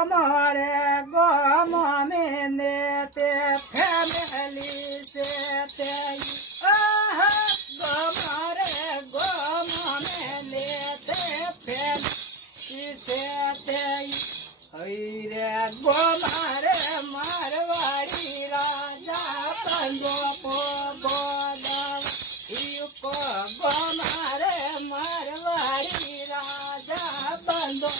गोमारे गोमा में ते फैमिली से ते गोमारे गोमा में ते फैमिली से ते रे गोमारे मारवाड़ी राजा बंदो को बोला को गोमारे मारवाड़ी राजा बंदो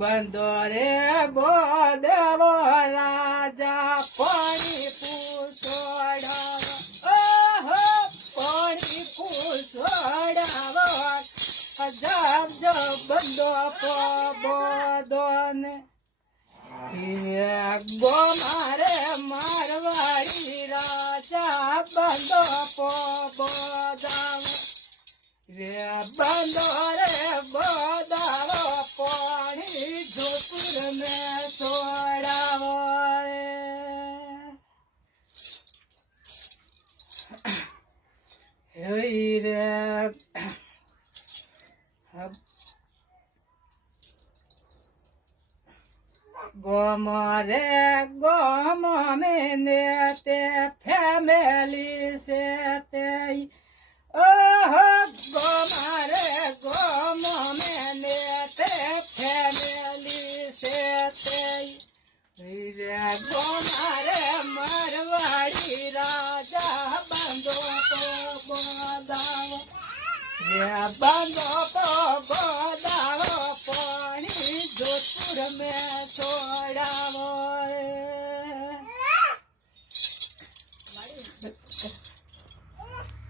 बंदो रे बोदवो राजा पानी पूछोड़ावो ओहो पानी पूछोड़ावो जब जब बंदो को बोदो ने गोमारे मारवाड़ी राजा बंदो को बोदावो रे बंदो रे बोदावो पानी झोपड़ में सोड़ावो रे गोमारे गोमा में ते फैमिली से ते ओहो गोमारे गोमा में ते फैमिली से ते रे गोमारे मारवाड़ी राजा बंदो को बोदावो रे बंदो को बोदावो पानी जोधपुर में छोड़ावो